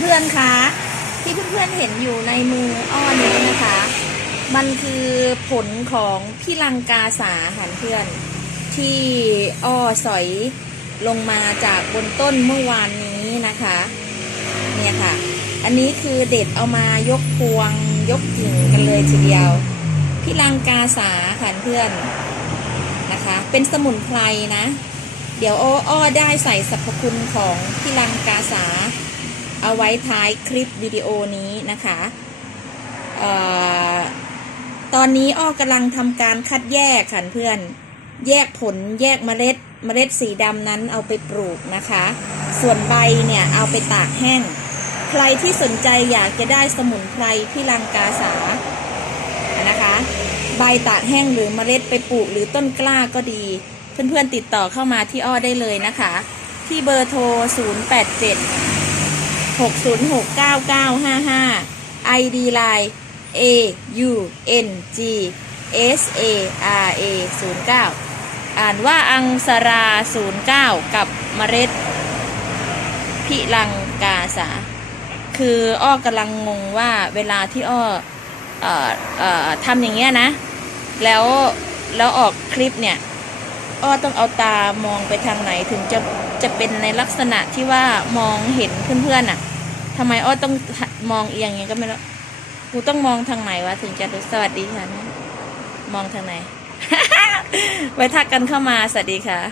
เพื่อนๆคะที่เพื่อนๆเห็นอยู่ในมืออ้อนี้นะคะ มันคือผลของพี่ลังกาสาหันเพื่อน ที่อ้อสอยลงมาจากบนต้นเมื่อวานนี้นะคะ เนี่ยค่ะ อันนี้คือเด็ดเอามายกพวงยกกิ่งกันเลยทีเดียวพี่ลังกาสาค่ะเพื่อนนะคะ เป็นสมุนไพรนะ เดี๋ยวอ้ออ้อได้ใส่สรรพคุณของพี่ลังกาสา เอาไว้ท้ายคลิปวิดีโอนี้นะคะออตอนนี้อ้อกำลังทำการคัดแยกค่ะเพื่อน แยกผลแยกเมล็ด เมล็ดสีดำนั้นเอาไปปลูกนะคะ ส่วนใบเนี่ยเอาไปตากแห้ง ใครที่สนใจอยากจะได้สมุนไพรพี่ลังกาสานะคะ ใบตากแห้งหรือเมล็ดไปปลูกหรือต้นกล้าก็ดี เพื่อนๆติดต่อเข้ามาที่อ้อได้เลยนะคะ ที่เบอร์โทร 087 6069955 ID Line A U N G S A R A 09อ่านว่าอังสรา 09 กับเมล็ด พิลังกาสา คืออ้อกำลังงงว่าเวลาที่อ้อออทำอย่างเงี้ยนะ แล้วแล้วออกคลิปเนี่ย อ้อต้องเอาตามองไปทางไหนถึงจะ จะเป็นในลักษณะที่ว่ามองเห็นเพื่อนๆอะทำไมอ้อต้องมองเอียงอย่างนี้ก็ไม่รู้กูต้องมองทางไหนวะถึงจะรู้สวัสดีค่ะนะมองทางไหน ไว้ทักกันเข้ามาสวัสดีค่ะ